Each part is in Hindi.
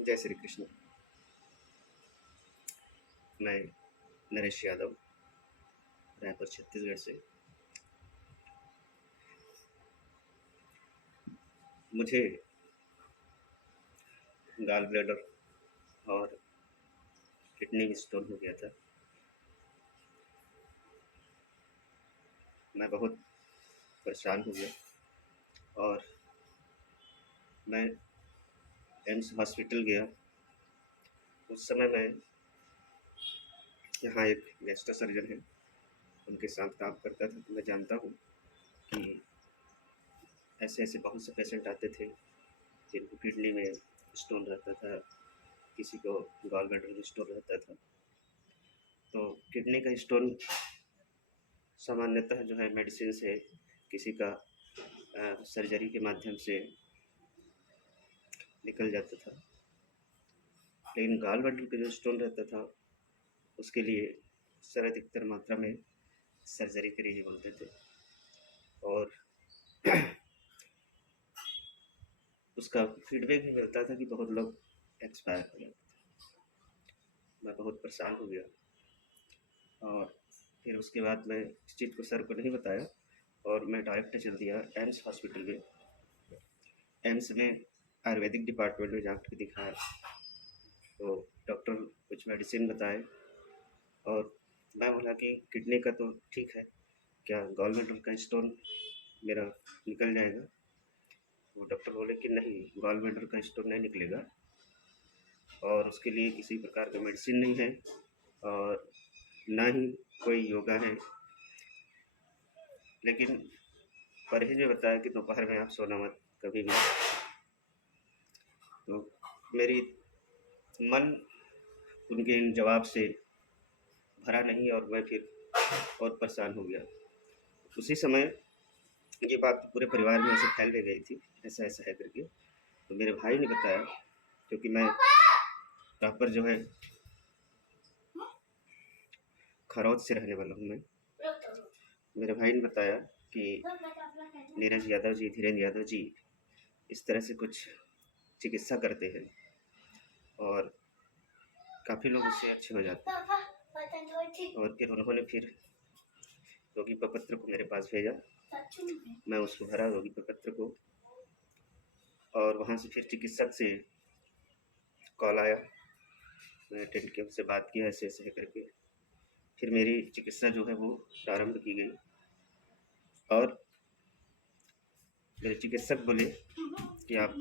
जय श्री कृष्ण। मैं नरेश यादव, रायपुर छत्तीसगढ़ से। मुझे गॉल ब्लैडर और किडनी में स्टोन हो गया था। मैं बहुत परेशान हो गया और मैं एम्स हॉस्पिटल गया। उस समय मैं यहाँ एक गैस्ट्रो सर्जन है, उनके साथ काम करता था, तो मैं जानता हूँ कि ऐसे ऐसे बहुत से पेशेंट आते थे जिनको किडनी में स्टोन रहता था, किसी को गॉल ब्लैडर में स्टोन रहता था। तो किडनी का स्टोन सामान्यतः जो है मेडिसिन से, किसी का सर्जरी के माध्यम से निकल जाता था, लेकिन गॉल ब्लैडर का जो स्टोन रहता था उसके लिए सर अधिकतर मात्रा में सर्जरी के लिए बोलते थे और उसका फीडबैक भी मिलता था कि बहुत लोग एक्सपायर हो जाते थे। मैं बहुत परेशान हो गया और फिर उसके बाद मैं इस चीज़ को सर को नहीं बताया और मैं डायरेक्ट चल दिया एम्स हॉस्पिटल में। एम्स में आयुर्वेदिक डिपार्टमेंट में जाकर दिखाया तो डॉक्टर कुछ मेडिसिन बताए और मैं बोला कि किडनी का तो ठीक है, क्या गॉल ब्लैडर का स्टोन मेरा निकल जाएगा? वो डॉक्टर बोले कि नहीं, गॉल ब्लैडर का स्टोन नहीं निकलेगा और उसके लिए किसी प्रकार का मेडिसिन नहीं है और ना ही कोई योगा है, लेकिन परहेज में बताया कि दोपहर में आप सोना मत कभी भी। तो मेरी मन उनके इन जवाब से भरा नहीं और मैं फिर और परेशान हो गया। उसी समय ये बात पूरे परिवार में ऐसे फैल गई थी, ऐसा ऐसा है करके। तो मेरे भाई ने बताया, क्योंकि मैं प्रॉपर जो है खरौद से रहने वाला हूँ मैं। मेरे भाई ने बताया कि नीरज यादव जी, धीरेन्द्र यादव जी इस तरह से कुछ चिकित्सा करते हैं और काफ़ी लोग उससे अच्छे हो जाते हैं। और फिर उन्होंने फिर रोगी प्रपत्र को मेरे पास भेजा, मैं उसको भरा रोगी प्रपत्र को और वहाँ से फिर चिकित्सक से कॉल आया, मैंने अटेंड किया, उससे बात किया ऐसे ऐसे करके। फिर मेरी चिकित्सा जो है वो प्रारंभ की गई और मेरे चिकित्सक बोले कि आप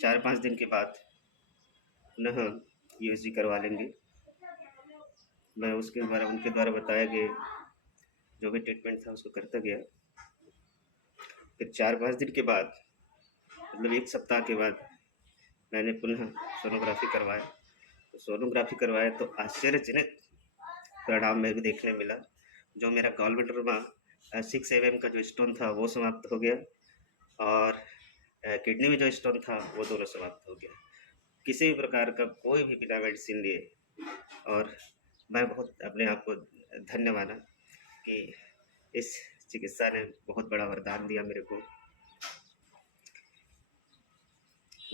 4-5 दिन के बाद पुनः यूएसजी करवा लेंगे। मैं उनके द्वारा बताया गया जो भी ट्रीटमेंट था उसको करता गया। फिर 4-5 दिन के बाद, मतलब 1 सप्ताह के बाद मैंने पुनः सोनोग्राफी करवाया। तो सोनोग्राफी करवाया तो आश्चर्यजनक परिणाम मेरे को देखने मिला। जो मेरा गॉल ब्लैडर में 6 mm का जो स्टोन था वो समाप्त हो गया और किडनी में जो स्टोन था वो दोनों समाप्त हो गया, किसी भी प्रकार का कोई भी बिना मेडिसिन लिए। और मैं बहुत अपने आप को धन्य माना कि इस चिकित्सा ने बहुत बड़ा वरदान दिया मेरे को।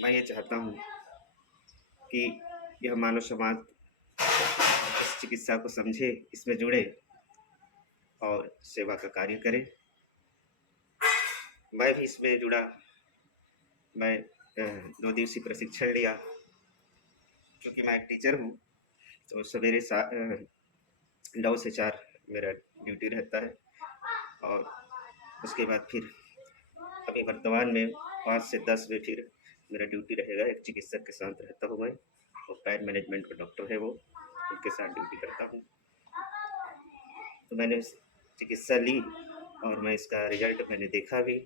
मैं ये चाहता हूँ कि यह मानव समाज इस चिकित्सा को समझे, इसमें जुड़े और सेवा का कार्य करे। मैं भी इसमें जुड़ा। मैं 2 दिवसीय प्रशिक्षण लिया, क्योंकि मैं एक टीचर हूँ। तो सवेरे 9 से 4 मेरा ड्यूटी रहता है और उसके बाद फिर अभी वर्तमान में 5 से 10 में फिर मेरा ड्यूटी रहेगा। एक चिकित्सक के साथ रहता हूँ मैं, और टाइम मैनेजमेंट का डॉक्टर है वो, उनके साथ ड्यूटी करता हूँ। तो मैंने चिकित्सा ली और मैं इसका रिजल्ट मैंने देखा भी।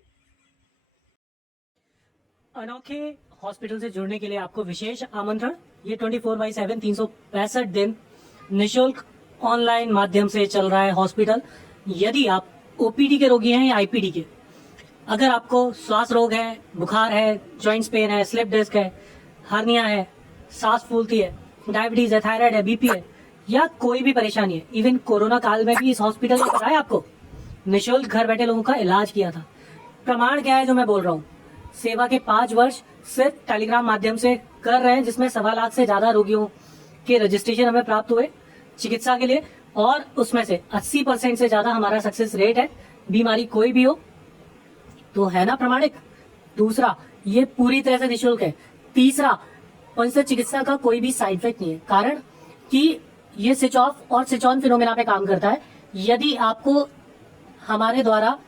अनोखे हॉस्पिटल से जुड़ने के लिए आपको विशेष आमंत्रण। ये 24/7 365 दिन निशुल्क ऑनलाइन माध्यम से चल रहा है हॉस्पिटल। यदि आप ओपीडी के रोगी हैं या आईपीडी के, अगर आपको श्वास रोग है, बुखार है, जॉइंट्स पेन है, स्लिप डिस्क है, हार्निया है, सांस फूलती है, डायबिटीज है, थायराइड है, बीपी है, या कोई भी परेशानी है, इवन कोरोना काल में भी इस हॉस्पिटल ने बताया आपको निशुल्क घर बैठे लोगों का इलाज किया था। प्रमाण क्या है जो मैं बोल रहा हूँ? सेवा के 5 वर्ष सिर्फ टेलीग्राम माध्यम से कर रहे हैं, जिसमें 1.25 लाख से ज्यादा रोगियों के रजिस्ट्रेशन हमें प्राप्त हुए चिकित्सा के लिए, और उसमें से 80% से ज्यादा हमारा सक्सेस रेट है, बीमारी कोई भी हो तो, है ना प्रमाणिक। दूसरा, ये पूरी तरह से निःशुल्क है। तीसरा, पंचतत्व चिकित्सा का कोई भी साइड इफेक्ट नहीं है, कारण कि ये स्विच ऑफ और स्विच ऑन फिनोमेना पे काम करता है। यदि आपको हमारे द्वारा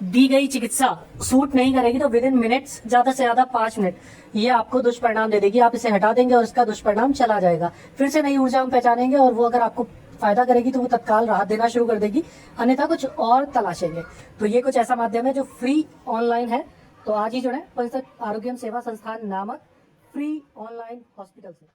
दी गई चिकित्सा सूट नहीं करेगी तो विद इन मिनट्स, ज्यादा से ज्यादा 5 मिनट, ये आपको दुष्परिणाम दे देगी। आप इसे हटा देंगे और इसका दुष्परिणाम चला जाएगा। फिर से नई ऊर्जा हम पहचानेंगे और वो अगर आपको फायदा करेगी तो वो तत्काल राहत देना शुरू कर देगी, अन्यथा कुछ और तलाशेंगे। तो ये कुछ ऐसा माध्यम है जो फ्री ऑनलाइन है। तो आज ही जुड़े पंचतत्व आरोग्यम सेवा संस्थान नामक फ्री ऑनलाइन हॉस्पिटल से।